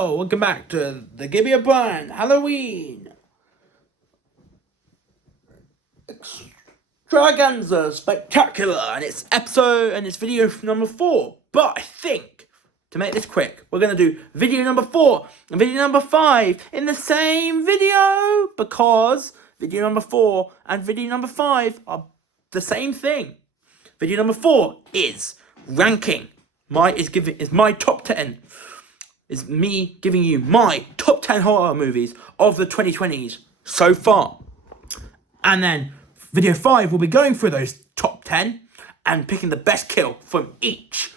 Hello, welcome back to the Gibby O'Brien Halloween Extravaganza Spectacular, and it's video number 4. But I think, to make this quick, we're going to do video number 4 and video number 5 in the same video, because video number 4 and video number 5 are the same thing. Video number 4 is ranking. Is my top 10. Is me giving you my top 10 horror movies of the 2020s so far. And then video 5 will be going through those top 10 and picking the best kill from each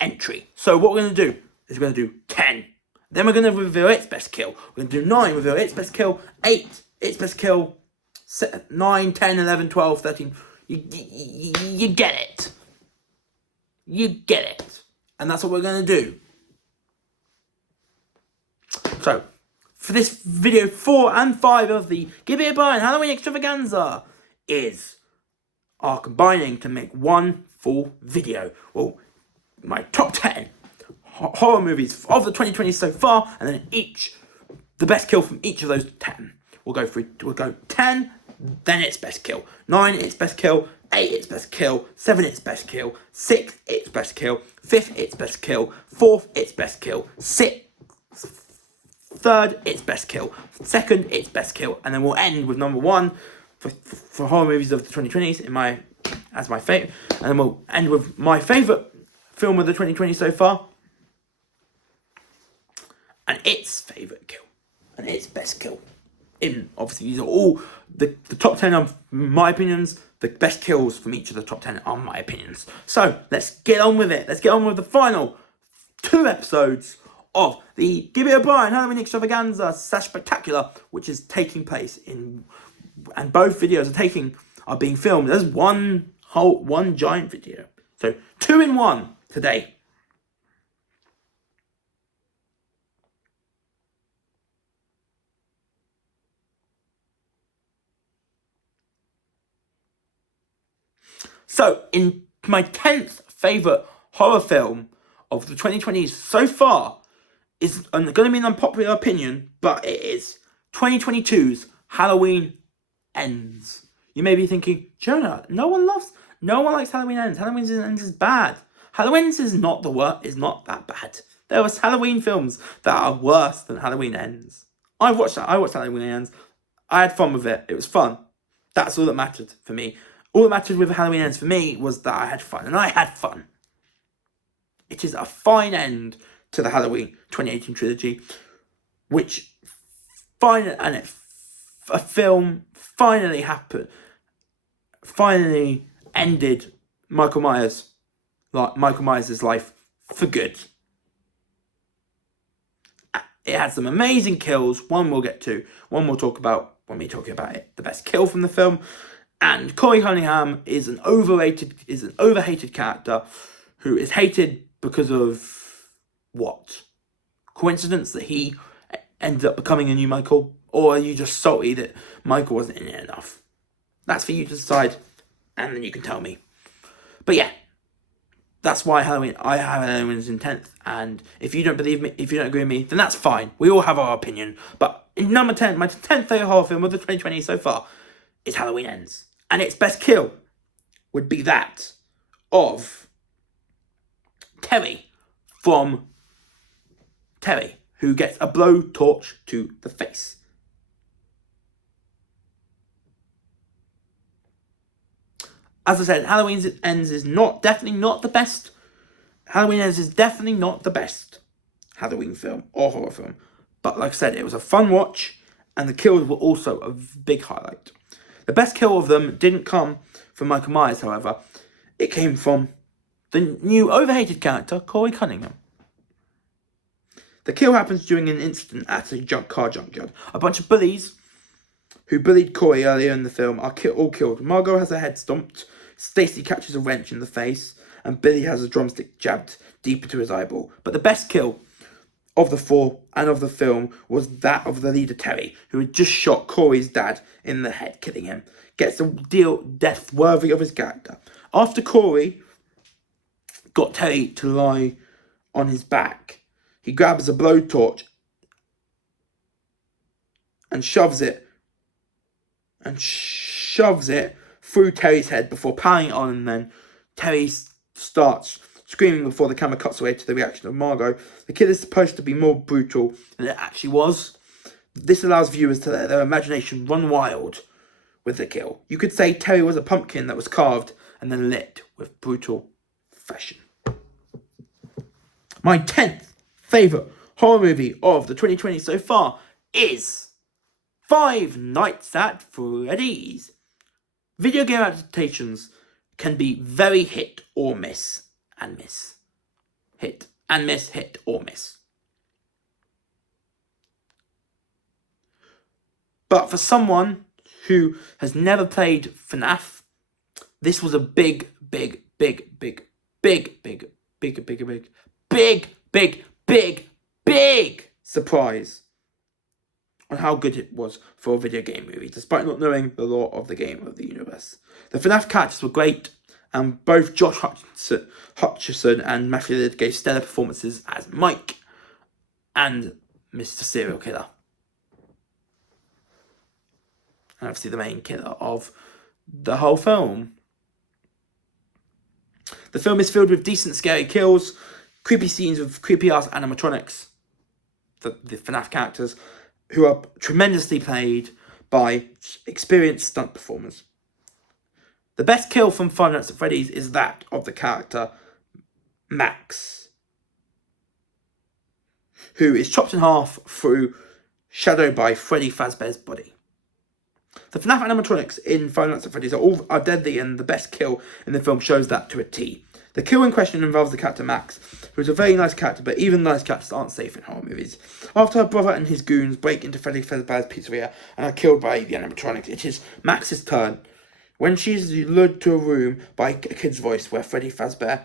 entry. So what we're going to do is we're going to do 10. Then we're going to reveal its best kill. We're going to do 9, reveal its best kill. 8, its best kill. 9, 10, 11, 12, 13. You get it. You get it. And that's what we're going to do. So, for this video 4 and 5 of the Gibby O'Brien Halloween Extravaganza are combining to make one full video. Well, my top 10 horror movies of the 2020s so far, and then the best kill from each of those 10. We'll go 10, then its best kill. 9, its best kill. 8, its best kill. 7, its best kill. 6, its best kill. 5th, its best kill. 4th, its best kill. 6th, 3rd, its best kill. 2nd, its best kill. And then we'll end with number 1 for horror movies of the 2020s as my favourite. And then we'll end with my favourite film of the 2020s so far. And its favourite kill. And its best kill. Obviously, these are all the top 10 of my opinions. The best kills from each of the top 10 are my opinions. So, let's get on with it. Let's get on with the final 2 episodes of the Gibby O'Brien Halloween Extravaganza / Spectacular, which is taking place and both videos are being filmed as one giant video. So 2 in 1 today. So in my 10th favourite horror film of the 2020s so far is going to be an unpopular opinion, but it is 2022's Halloween Ends. You may be thinking, Jonah, no one likes Halloween Ends. Halloween Ends is bad. Halloween Ends is not that bad. There was Halloween films that are worse than Halloween Ends. I watched Halloween Ends. I had fun with it. It was fun. That's all that mattered for me. All that mattered with Halloween Ends for me was that I had fun, and I had fun. It is a fine end to the Halloween 2018 trilogy, a film finally ended Michael Myers' life for good. It had some amazing kills. One we'll talk about when we talk about it. The best kill from the film, and Corey Cunningham is an overhated character who is hated because of what? Coincidence that he ended up becoming a new Michael? Or are you just salty that Michael wasn't in it enough? That's for you to decide, and then you can tell me. But yeah, that's why I have Halloween's in 10th, and if you don't believe me, if you don't agree with me, then that's fine. We all have our opinion. But in number 10, my 10th favourite horror film of the 2020 so far is Halloween Ends. And its best kill would be that of Terry, who gets a blowtorch to the face. As I said, Halloween Ends is definitely not the best. Halloween Ends is definitely not the best Halloween film or horror film. But like I said, it was a fun watch, and the kills were also a big highlight. The best kill of them didn't come from Michael Myers, however. It came from the new overhated character, Corey Cunningham. The kill happens during an incident at a car junkyard. A bunch of bullies who bullied Corey earlier in the film are all killed. Margot has her head stomped, Stacy catches a wrench in the face, and Billy has a drumstick jabbed deep into his eyeball. But the best kill of the 4 and of the film was that of the leader Terry, who had just shot Corey's dad in the head, killing him. Gets a death worthy of his character. After Corey got Terry to lie on his back, he grabs a blowtorch and shoves it through Terry's head before powering it on, and then Terry starts screaming before the camera cuts away to the reaction of Margot. The kill is supposed to be more brutal than it actually was. This allows viewers to let their imagination run wild with the kill. You could say Terry was a pumpkin that was carved and then lit with brutal fashion. My 10th favourite horror movie of the 2020 so far is Five Nights at Freddy's. Video game adaptations can be very hit or miss, and miss. Hit and miss, hit or miss. But for someone who has never played FNAF, this was a big surprise on how good it was for a video game movie, despite not knowing the lore of the game of the universe. The FNAF characters were great, and both Josh Hutcherson and Matthew Lillard gave stellar performances as Mike and Mr. Serial Killer. And obviously the main killer of the whole film. The film is filled with decent scary kills, creepy scenes with creepy-ass animatronics, the FNAF characters, who are tremendously played by experienced stunt performers. The best kill from Five Nights at Freddy's is that of the character Max, who is chopped in half through shadow by Freddy Fazbear's body. The FNAF animatronics in Five Nights at Freddy's are deadly, and the best kill in the film shows that to a T. The kill in question involves the character Max, who is a very nice character, but even nice characters aren't safe in horror movies. After her brother and his goons break into Freddy Fazbear's pizzeria and are killed by the animatronics, it is Max's turn. When she is lured to a room by a kid's voice where Freddy Fazbear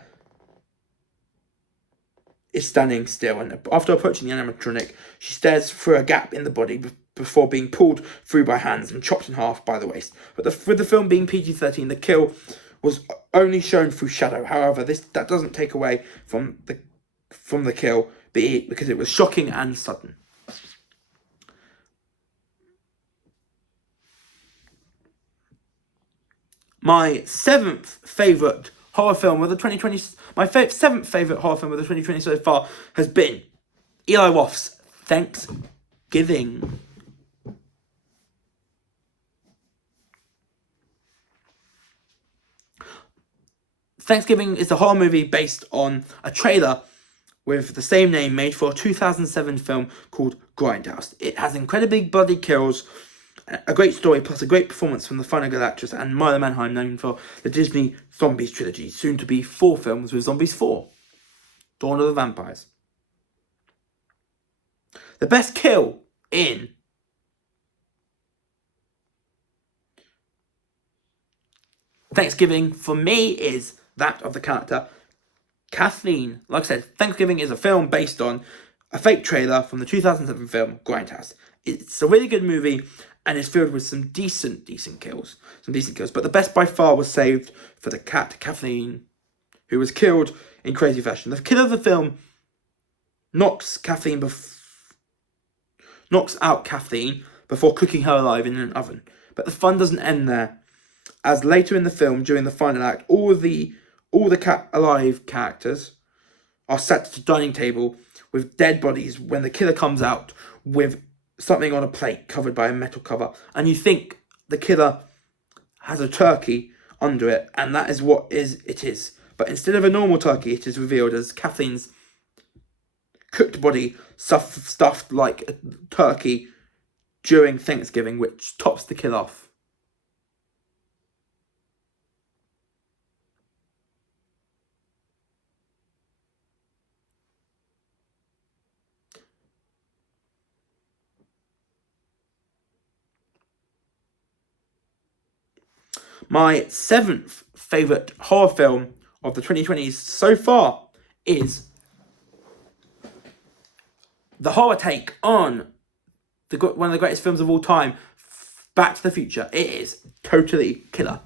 is standing still, and after approaching the animatronic, she stares through a gap in the body before being pulled through by hands and chopped in half by the waist. But with the film being PG-13, the kill was only shown through shadow. However, that doesn't take away from the kill, because it was shocking and sudden. My seventh favourite horror film of the 2020, seventh favourite horror film of the 2020 so far has been Eli Roth's Thanksgiving. Thanksgiving is a horror movie based on a trailer with the same name made for a 2007 film called Grindhouse. It has incredibly bloody kills, a great story, plus a great performance from the final girl actress and Mila Manheim, known for the Disney Zombies trilogy, soon to be 4 films with Zombies 4, Dawn of the Vampires. The best kill in Thanksgiving for me is that of the character Kathleen. Like I said, Thanksgiving is a film based on a fake trailer from the 2007 film Grindhouse. It's a really good movie, and it's filled with some decent kills. But the best by far was saved for the cat Kathleen, who was killed in crazy fashion. The killer of the film knocks out Kathleen before cooking her alive in an oven. But the fun doesn't end there, as later in the film, during the final act, all the alive characters are sat at a dining table with dead bodies when the killer comes out with something on a plate covered by a metal cover, and you think the killer has a turkey under it, and that is what it is. But instead of a normal turkey, it is revealed as Kathleen's cooked body stuffed like a turkey during Thanksgiving, which tops the kill off. My 7th favourite horror film of the 2020s so far is the horror take on one of the greatest films of all time, Back to the Future. It is Totally Killer.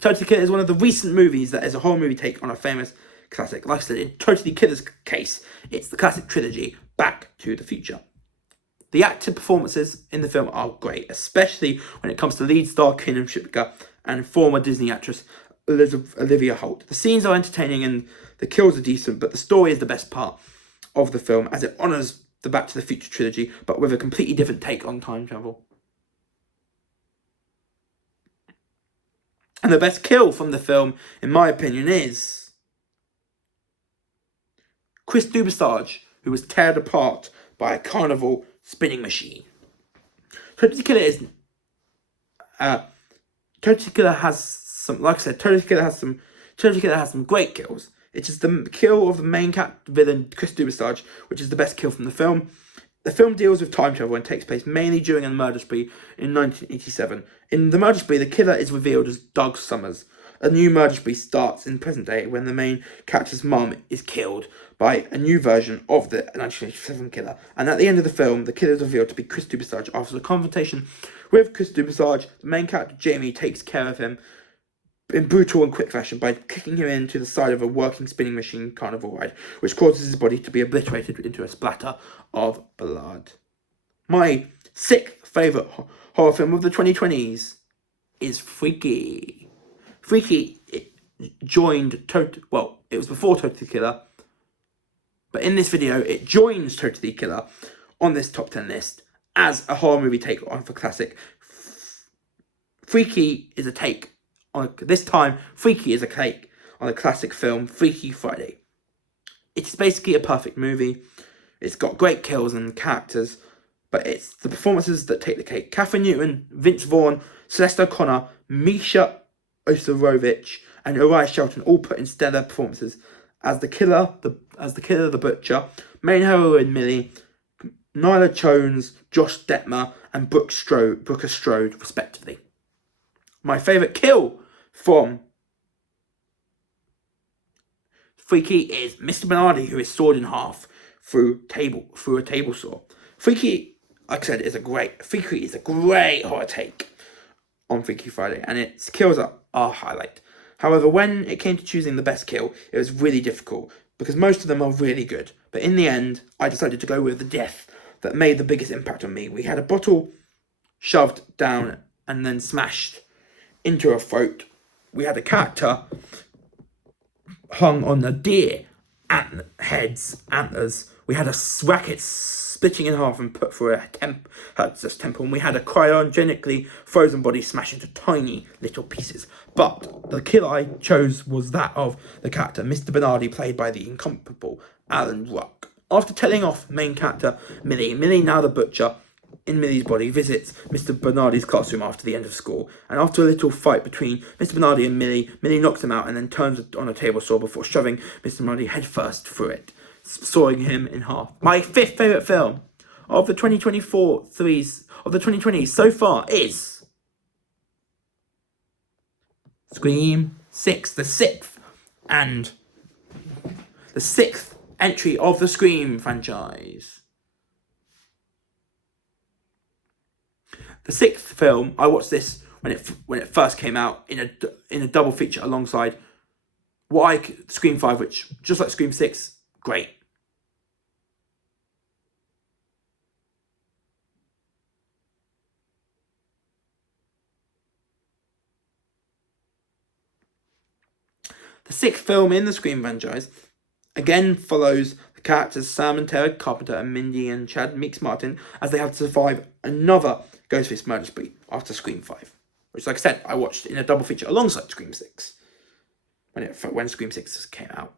Totally Killer is one of the recent movies that is a horror movie take on a famous classic. Like I said, in Totally Killer's case, it's the classic trilogy, Back to the Future. The acting performances in the film are great, especially when it comes to lead star Kiernan Shipka and former Disney actress Olivia Holt. The scenes are entertaining and the kills are decent, but the story is the best part of the film as it honours the Back to the Future trilogy, but with a completely different take on time travel. And the best kill from the film, in my opinion, is Chris Dubasage, who was teared apart by a carnival spinning machine. Totally Killer is Totally Killer has some, like I said, Totally Killer has some great kills. It is the kill of the main villain, Chris Dubasage, which is the best kill from the film. The film deals with time travel and takes place mainly during a murder spree in 1987. In the murder spree, the killer is revealed as Doug Summers. A new murder spree starts in present day when the main character's mum is killed by a new version of the 1987 killer. And at the end of the film, the killer is revealed to be Chris Dubasage. After the confrontation with Chris Dubasage, the main character Jamie takes care of him in brutal and quick fashion by kicking him into the side of a working spinning machine carnival ride, which causes his body to be obliterated into a splatter of blood. My sixth favourite horror film of the 2020s is Freaky. Freaky joined it was before Totally Killer, but in this video it joins Totally Killer on this top 10 list as a horror movie take on for classic. Freaky is a take on this time. Freaky is a take on a classic film, Freaky Friday. It's basically a perfect movie. It's got great kills and characters, but it's the performances that take the cake. Kathryn Newton, Vince Vaughn, Celeste O'Connor, Misha Osorovich, and Uriah Shelton all put in stellar performances as the killer, the butcher, main heroine Millie, Nyla Jones, Josh Detmer, and Brooke Strode, respectively. My favourite kill from Freaky is Mr. Bernardi, who is sawed in half through a table saw. Freaky, like I said, is a great horror take on Freaky Friday, and its kills are a highlight. However, when it came to choosing the best kill, it was really difficult because most of them are really good. But in the end, I decided to go with the death that made the biggest impact on me. We had a bottle shoved down and then smashed into her throat. We had a character hung on a deer antlers. We had a racket splitting in half and put through her temple. And we had a cryogenically frozen body smashed into tiny little pieces. But the kill I chose was that of the character, Mr. Bernardi, played by the incomparable Alan Ruck. After telling off main character Millie, now the butcher, in Millie's body, visits Mr. Bernardi's classroom after the end of school, and after a little fight between Mr. Bernardi and Millie knocks him out and then turns on a table saw before shoving Mr. Bernardi headfirst through it, sawing him in half. My fifth favourite film of the 2020s so far is Scream 6, the sixth entry of the Scream franchise. The sixth film, I watched this when it first came out in a double feature alongside Scream 5, which, just like Scream 6, great. The sixth film in the Scream franchise again follows the characters Sam and Tara Carpenter and Mindy and Chad Meeks Martin as they have to survive another Ghostface murder spree after Scream 5, which, like I said, I watched in a double feature alongside Scream 6 when Scream 6 came out.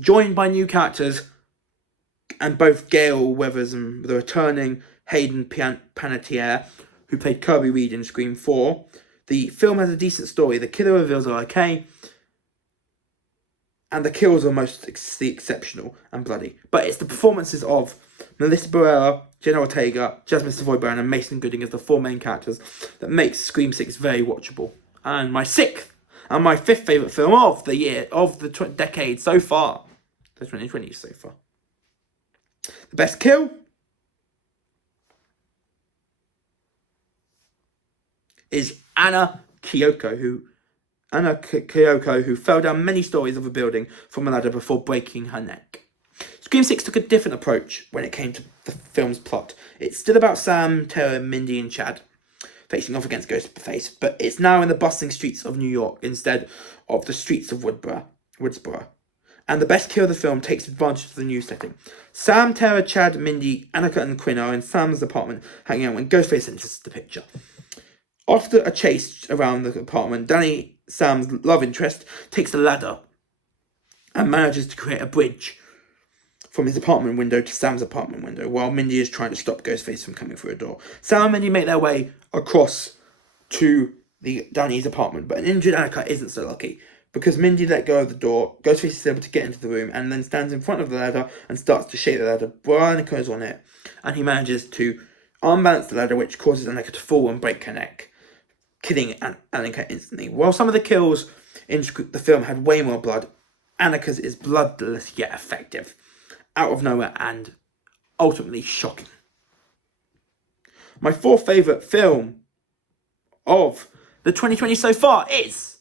Joined by new characters, and both Gail Weathers and the returning Hayden Panettiere, who played Kirby Reed in Scream 4. The film has a decent story. The killer reveals are okay, and the kills are mostly exceptional and bloody. But it's the performances of Melissa Barrera, Jenna Ortega, Jasmine Savoy Brown, and Mason Gooding as the four main characters that makes Scream 6 very watchable. And my sixth and my fifth favourite film of the year, of the decade so far, the 2020s so far. The best kill? is Anna Kyoko, who fell down many stories of a building from a ladder before breaking her neck. Scream 6 took a different approach when it came to the film's plot. It's still about Sam, Tara, Mindy, and Chad facing off against Ghostface, but it's now in the bustling streets of New York instead of the streets of Woodsboro. And the best kill of the film takes advantage of the new setting. Sam, Tara, Chad, Mindy, Annika, and Quinn are in Sam's apartment hanging out when Ghostface enters the picture. After a chase around the apartment, Danny, Sam's love interest, takes a ladder and manages to create a bridge from his apartment window to Sam's apartment window, while Mindy is trying to stop Ghostface from coming through a door. Sam and Mindy make their way across to Danny's apartment, but an injured Annika isn't so lucky. Because Mindy let go of the door, Ghostface is able to get into the room and then stands in front of the ladder and starts to shake the ladder while Annika is on it. And he manages to unbalance the ladder, which causes Annika to fall and break her neck, killing Annika instantly. While some of the kills in the film had way more blood, Annika's is bloodless yet effective, out of nowhere and ultimately shocking. My fourth favourite film of the 2020 so far is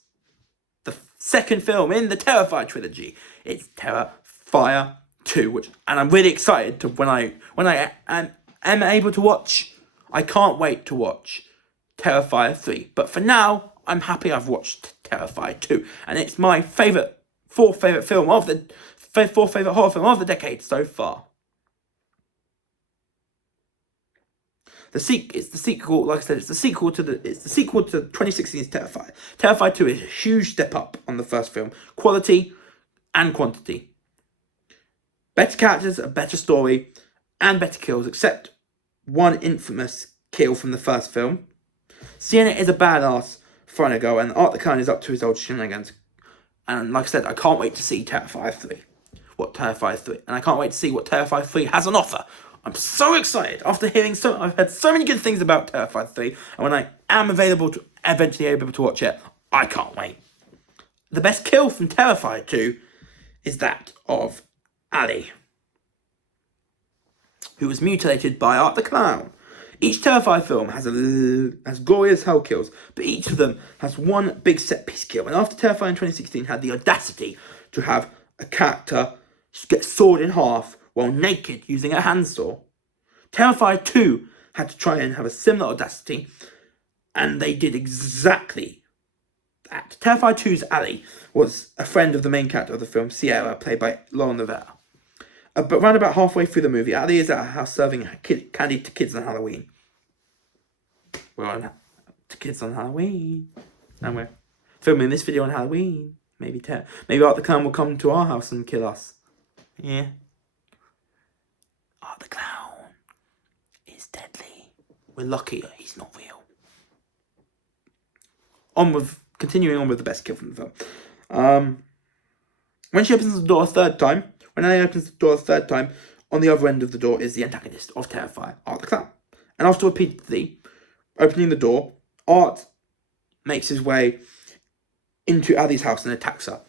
the second film in the Terrifier trilogy. It's Terrifier 2, and I'm really excited to when I am able to watch. I can't wait to watch Terrifier 3. But for now, I'm happy I've watched Terrifier 2, and it's my fourth favourite horror film of the decade so far. It's the sequel, like I said, it's the sequel to 2016's Terrifier. Terrifier 2 is a huge step up on the first film, quality and quantity. Better characters, a better story, and better kills, except one infamous kill from the first film. Sienna is a badass throwing a go, and Art the Clown is up to his old shenanigans. And like I said, I can't wait to see Terrifier 3. And I can't wait to see what Terrifier 3 has on offer. I'm so excited after I've heard so many good things about Terrifier 3, and when I am eventually able to watch it, I can't wait. The best kill from Terrifier 2 is that of Ali, who was mutilated by Art the Clown. Each Terrifier film has glorious hell kills, but each of them has one big set piece kill. And after Terrifier in 2016 had the audacity to have a character get sawed in half while naked using a handsaw, Terrifier 2 had to try and have a similar audacity, and they did exactly that. Terrifier 2's Ali was a friend of the main character of the film, Sierra, played by Lauren Rivera. But round about halfway through the movie, Ali is at her house serving candy to kids on Halloween. We're on to kids on Halloween, and we're filming this video on Halloween. Maybe Art the Clown will come to our house and kill us. Yeah. Art the Clown is deadly. We're lucky he's not real. Continuing on with the best kill from the film. When she opens the door a third time, on the other end of the door is the antagonist of Terrifier, Art the Clown. And after repeatedly opening the door, Art makes his way into Ali's house and attacks her.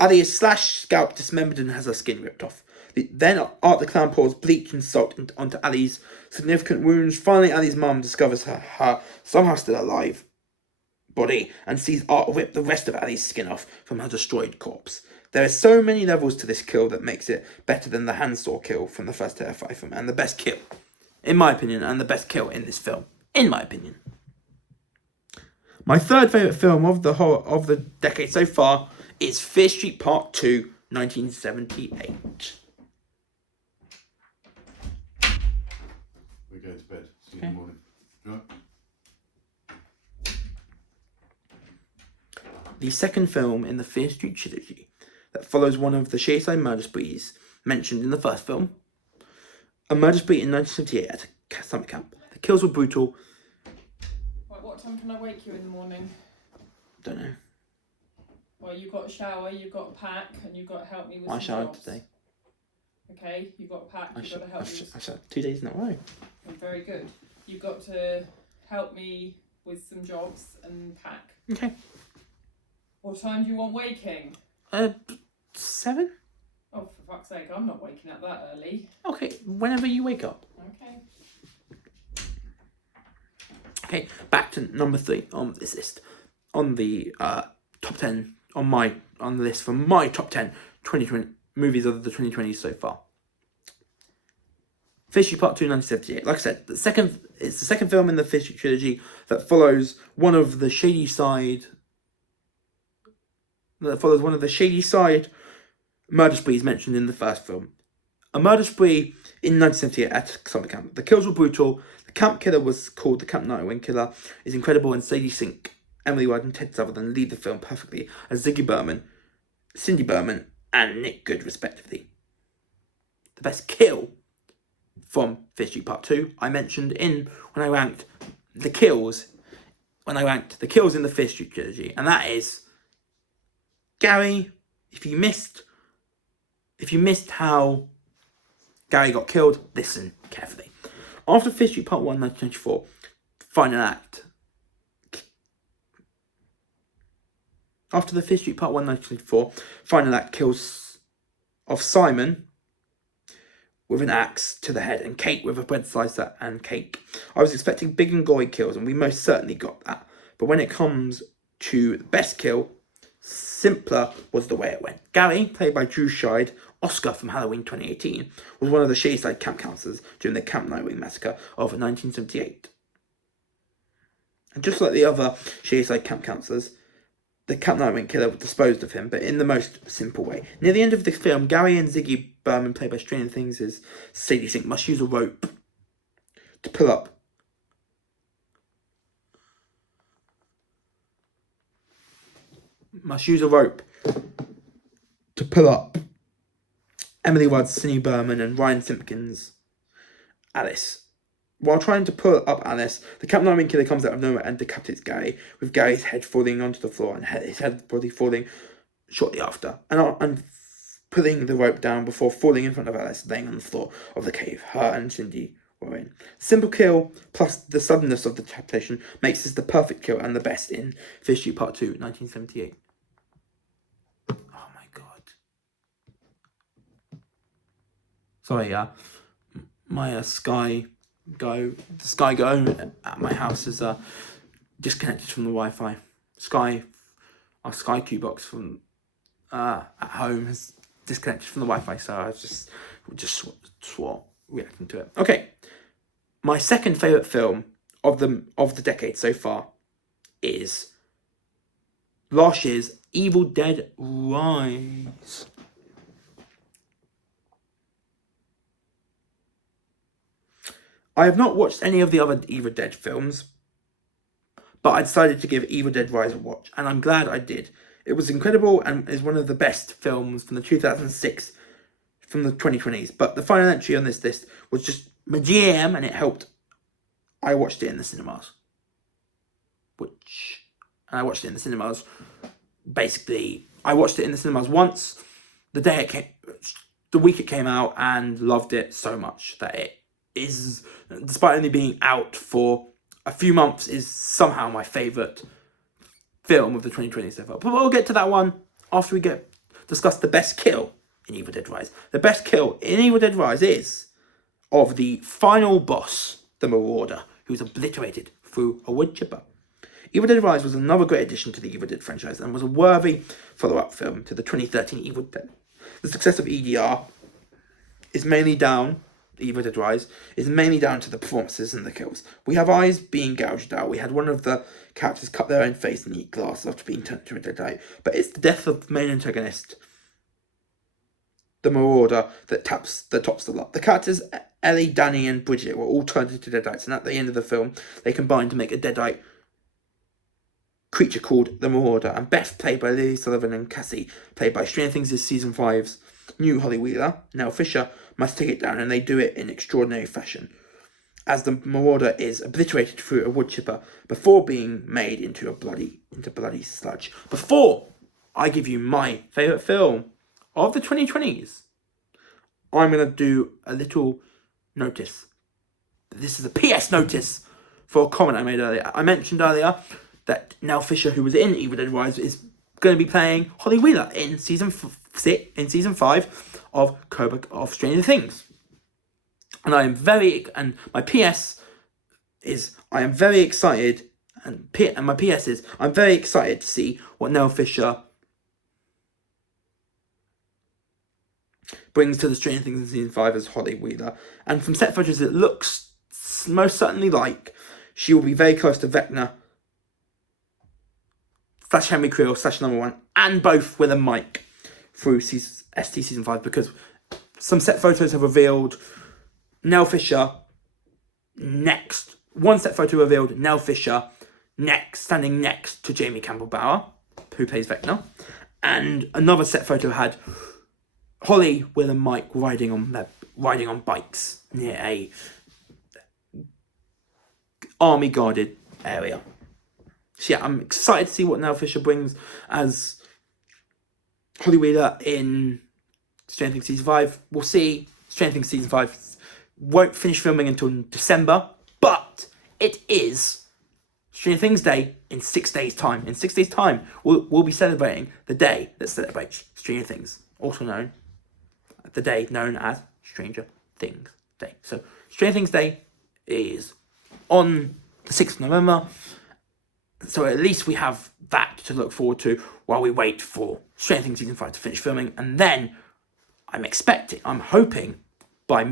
Ali is slashed, scalped, dismembered, and has her skin ripped off. Then Art the Clown pours bleach and salt onto Ali's significant wounds. Finally, Ali's mum discovers her somehow still alive body and sees Art rip the rest of Ali's skin off from her destroyed corpse. There are so many levels to this kill that makes it better than the handsaw kill from the first Terrifier film, and the best kill, in my opinion, and the best kill in this film, in my opinion. My third favourite film of the decade so far is Fear Street Part 2, 1978. We go to bed. See you in the morning. Right? The second film in the Fear Street trilogy that follows one of the Shadyside murder sprees mentioned in the first film. A murder spree in 1978 at a summer camp. The kills were brutal. Right, what time can I wake you in the morning? Don't know. Well, you've got a shower, you've got a pack, and you've got to help me with I some showered jobs. today. Okay, you've got a pack, you've got to help me with... I showered 2 days in a row. Very good. You've got to help me with some jobs and pack. Okay. What time do you want waking? 7? Oh, for fuck's sake, I'm not waking up that early. Okay, whenever you wake up. Okay. Okay, back to number 3 on this list. On the top 10 on the list for my top 10 2020 movies of the 2020s so far. Fish Street Part 2, 1978. Like I said, it's the second film in the Fish Street trilogy that follows one of the shady side murder sprees mentioned in the first film. A murder spree in 1978 at summer camp. The kills were brutal. The camp killer was called the Camp Nightwing Killer. Is incredible, and Sadie Sink, Emily White, and Ted Sutherland lead the film perfectly as Ziggy Berman, Cindy Berman, and Nick Good, respectively. The best kill from Fish Street Part 2 I mentioned when I ranked the kills in the Fish Street trilogy, and that is Gary. If you missed how Gary got killed, listen carefully. After Fish Street Part 1, 1994, final act. After the Fish Street Part 1, 1994, final act kills of Simon with an axe to the head and Kate with a bread slicer and cake. I was expecting big and gory kills, and we most certainly got that. But when it comes to the best kill, simpler was the way it went. Gary, played by Drew Scheid, Oscar from Halloween 2018, was one of the Shadyside camp counselors during the Camp Nightwing massacre of 1978. And just like the other Shadyside camp counselors, the Camp Nightwing Killer disposed of him, but in the most simple way. Near the end of the film, Gary and Ziggy Berman, played by Stranger Things' Sadie Sink, must use a rope to pull up Emily Rudd's Cindy Berman and Ryan Simpkins' Alice. While trying to pull up Alice, the Camp Nightwing Killer comes out of nowhere and decapitates Gary, with Gary's head falling onto the floor and his head body falling shortly after, and pulling the rope down before falling in front of Alice, laying on the floor of the cave her and Cindy were in. Simple kill, plus the suddenness of the decapitation, makes this the perfect kill and the best in Fish Street Part 2, 1978. Oh my god. Sorry, my Sky Go at my house is disconnected from the Wi-Fi. Our Sky Q box from at home has disconnected from the Wi-Fi, so I was just reacting to it. Okay, my second favourite film of the decade so far is last year's Evil Dead Rise. I have not watched any of the other Evil Dead films, but I decided to give Evil Dead Rise a watch, and I'm glad I did. It was incredible and is one of the best films from the 2006, from the 2020s. But the final entry on this list was just my jam, and it helped. I watched it in the cinemas. Basically, I watched it in the cinemas once, the week it came out, and loved it so much that it is, despite only being out for a few months, is somehow my favourite film of the 2020s so far. But we'll get to that one after we discuss the best kill in Evil Dead Rise. The best kill in Evil Dead Rise is of the final boss, the Marauder, who's obliterated through a wood chipper. Evil Dead Rise was another great addition to the Evil Dead franchise and was a worthy follow-up film to the 2013 Evil Dead. The success of EDR Evil Dead Rise is mainly down to the performances and the kills. We have eyes being gouged out. We had one of the characters cut their own face and eat glass after being turned into a deadite. But it's the death of the main antagonist, the Marauder, that tops the lot. The characters Ellie, Danny, and Bridget were all turned into deadites, and at the end of the film, they combined to make a deadite creature called the Marauder. And Beth, played by Lily Sullivan, and Cassie, played by Stranger Things' Season 5's new Holly Wheeler, Nell Fisher, must take it down, and they do it in extraordinary fashion, as the Marauder is obliterated through a wood chipper before being made into bloody sludge. Before I give you my favourite film of the 2020s, I'm going to do a little notice. This is a PS notice for a comment I made earlier. I mentioned earlier that Nell Fisher, who was in Evil Dead Rise, is going to be playing Holly Wheeler in season 5 of Stranger Things. And my PS is, I am very excited, and my PS is, I'm very excited to see what Nell Fisher brings to the Stranger Things in season 5 as Holly Wheeler. And from set photos, it looks most certainly like she will be very close to Vecna / Henry Creel / number 1, and both with a mic through ST season 5, because some set photos have revealed Nell Fisher next. One set photo revealed Nell Fisher standing next to Jamie Campbell Bower, who plays Vecna, and another set photo had Holly with a mic riding on bikes near a army guarded area. So yeah, I'm excited to see what Nell Fisher brings as Holly Wheeler in Stranger Things season 5. We'll see. Stranger Things season 5 won't finish filming until December, but it is Stranger Things Day in 6 days' time. In 6 days' time, we'll be celebrating the day that celebrates Stranger Things, also known the day known as Stranger Things Day. So Stranger Things Day is on the 6th of November. So at least we have that to look forward to while we wait for Stranger Things season 5 to finish filming. And then I'm hoping by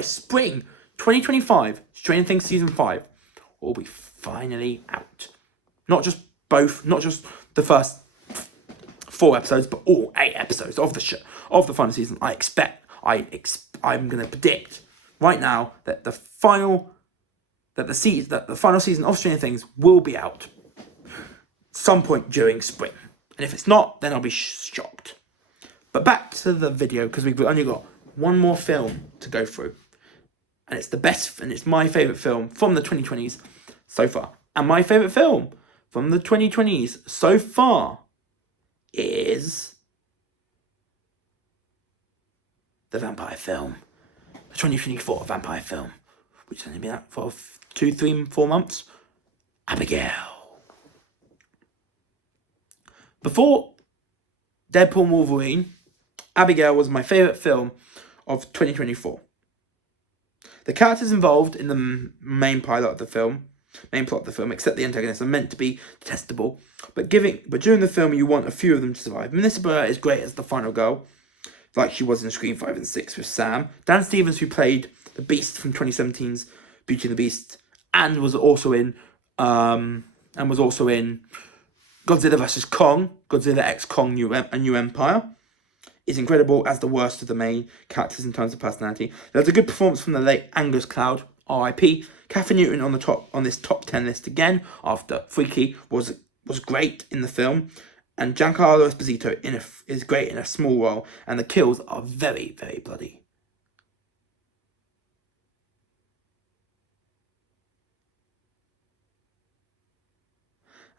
spring 2025, Stranger Things season 5 will be finally out. Not just the first 4 episodes, but all 8 episodes of the show, of the final season. I'm going to predict right now that the final season of Stranger Things will be out some point during spring. And if it's not, then I'll be shocked. But back to the video, because we've only got one more film to go through. And it's the best, and it's my favourite film from the 2020s so far. And my favourite film from the 2020s so far is the vampire film. The 2024 vampire film, which has only been out for 2, 3, 4 months. Abigail. Before Deadpool and Wolverine, Abigail was my favourite film of 2024. The characters involved in the main plot of the film, except the antagonists, are meant to be detestable. But during the film, you want a few of them to survive. Melissa Barrera is great as the final girl, like she was in Scream 5 and 6 with Sam. Dan Stevens, who played the Beast from 2017's Beauty and the Beast, and was also in Godzilla vs. Kong, Godzilla x Kong New Empire, is incredible as the worst of the main characters in terms of personality. There's a good performance from the late Angus Cloud, R.I.P. Kathy Newton on this top 10 list again after Freaky was great in the film, and Giancarlo Esposito is great in a small role, and the kills are very, very bloody.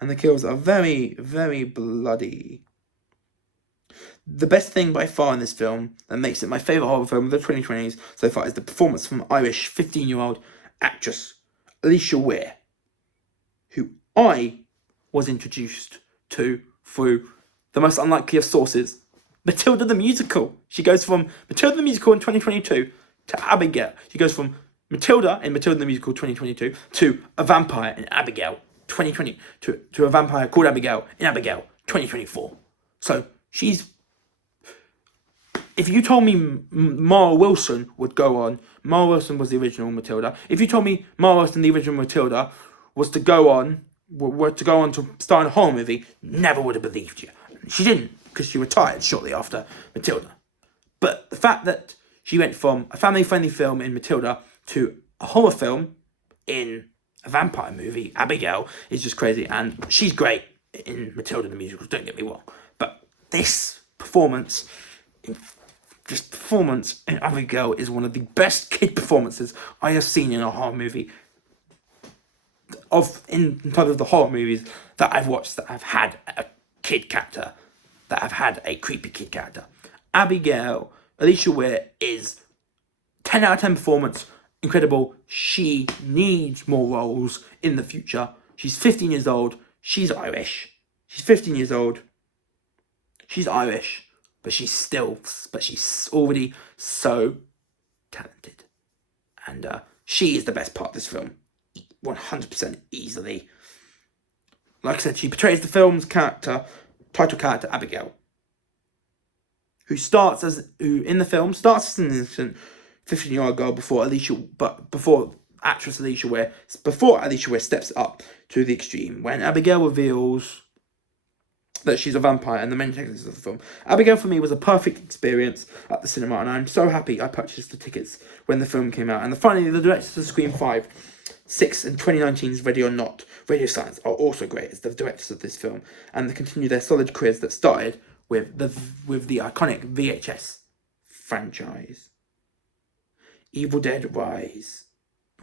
And the kills are very, very bloody. The best thing by far in this film that makes it my favourite horror film of the 2020s so far is the performance from Irish 15-year-old actress Alicia Weir, who I was introduced to through the most unlikely of sources, Matilda the Musical. She goes from Matilda the Musical in 2022 to Abigail. She goes from Matilda in Matilda the Musical 2022 to a vampire in Abigail 2020 to a vampire called Abigail in Abigail 2024. So she's... If you told me Mara Wilson would go on, Mara Wilson was the original Matilda. If you told me Mara Wilson, the original Matilda, was to go on to star in a horror movie, never would have believed you. She didn't, because she retired shortly after Matilda. But the fact that she went from a family-friendly film in Matilda to a horror film in a vampire movie, Abigail, is just crazy. And she's great in Matilda the Musical, don't get me wrong. But this performance in Abigail is one of the best kid performances I have seen in a horror movie. In terms of the horror movies that I've watched that have had a kid character, that have had a creepy kid character. Abigail, Alicia Weir, is 10 out of 10 performance, incredible. She needs more roles in the future. She's 15 years old. She's Irish. She's 15 years old. She's Irish. But she's already so talented. And she is the best part of this film. 100% easily. Like I said, she portrays the film's title character, Abigail, who in the film starts as an innocent 15-year-old girl before Alicia Weir steps up to the extreme when Abigail reveals that she's a vampire and the main antagonist of the film. Abigail for me was a perfect experience at the cinema, and I'm so happy I purchased the tickets when the film came out. And finally, the directors of Scream 5, 6 and 2019's Ready or Not, Radio Silence are also great as the directors of this film, and they continue their solid careers that started with the iconic VHS franchise. Evil Dead Rise.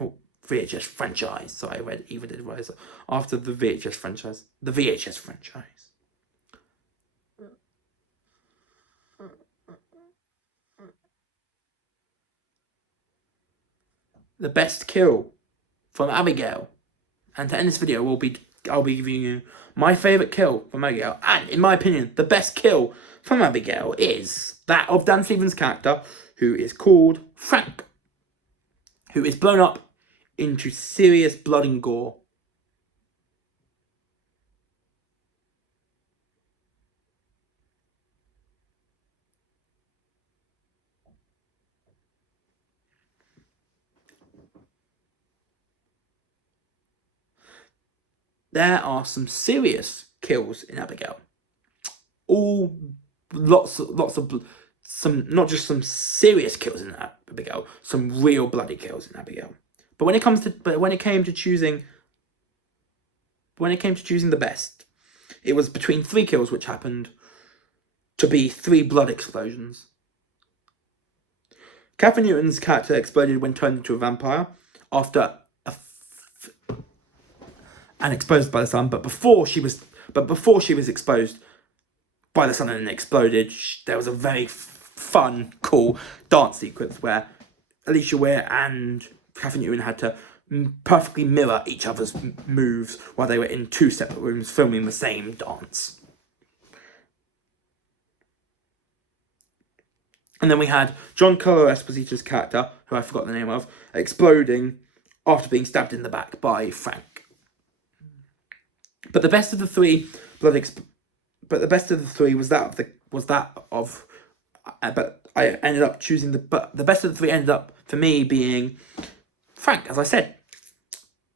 Oh, VHS franchise. Sorry, I read Evil Dead Rise after the VHS franchise. The VHS franchise. The best kill from Abigail. And to end this video, I'll be giving you my favourite kill from Abigail. And in my opinion, the best kill from Abigail is that of Dan Stevens' character, who is called Frank, who is blown up into serious blood and gore. There are some serious kills in Abigail. Lots of not just some serious kills in Abigail, some real bloody kills in Abigail. But when it came to choosing the best, it was between 3 kills which happened to be 3 blood explosions. Kathryn Newton's character exploded when turned into a vampire after and exposed by the sun, but before she was exposed by the sun and exploded, there was a very fun, cool dance sequence where Alicia Weir and Kathryn Newton had to perfectly mirror each other's moves while they were in 2 separate rooms filming the same dance. And then we had Giancarlo Esposito's character, who I forgot the name of, exploding after being stabbed in the back by Frank. But the best of the 3 I ended up choosing the best of the 3 ended up for me being Frank, as I said,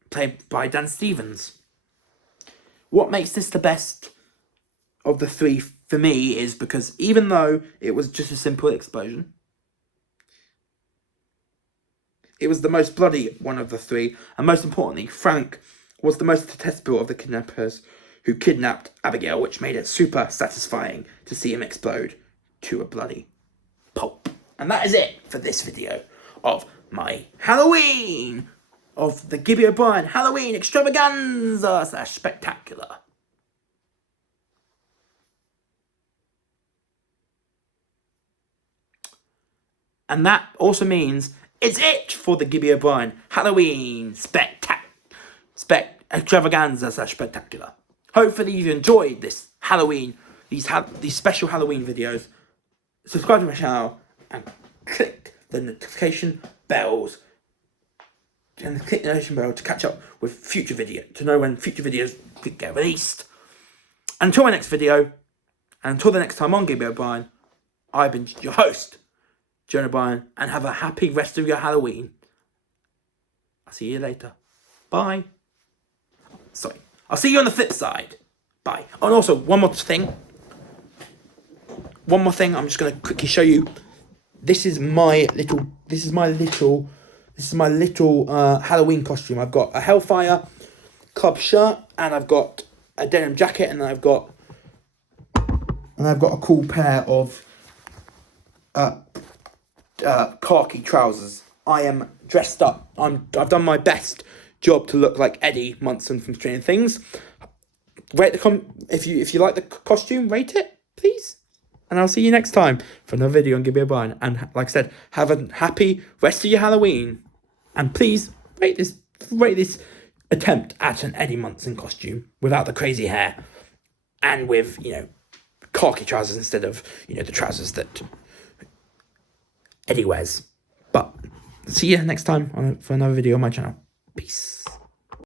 played by Dan Stevens. What makes this the best of the 3 for me is because even though it was just a simple explosion, it was the most bloody one of the 3, and most importantly, Frank was the most detestable of the kidnappers who kidnapped Abigail, which made it super satisfying to see him explode to a bloody pulp. And that is it for this video of my Halloween, of the Gibby O'Brien Halloween extravaganza / spectacular. And that also means it's it for the Gibby O'Brien Halloween extravaganza / spectacular. Hopefully you've enjoyed this Halloween, these special Halloween videos. Subscribe to my channel and click the notification bells. And click the notification bell to catch up with future videos, to know when future videos get released. Until my next video, and until the next time on Gibby O'Brien, I've been your host, John O'Brien, and have a happy rest of your Halloween. I'll see you later. Bye. Sorry. I'll see you on the flip side. Bye. Oh, and also, one more thing. I'm just going to quickly show you. This is my little Halloween costume. I've got a Hellfire Club shirt, and I've got a denim jacket, and I've got a cool pair of khaki trousers. I am dressed up. I've done my best job to look like Eddie Munson from Stranger Things. Rate if you like the costume, rate it, please. And I'll see you next time for another video on Gibby O'Brien. And like I said, have a happy rest of your Halloween. And please rate this attempt at an Eddie Munson costume without the crazy hair and with, khaki trousers instead of, the trousers that Eddie wears. But see you next time for another video on my channel. Peace.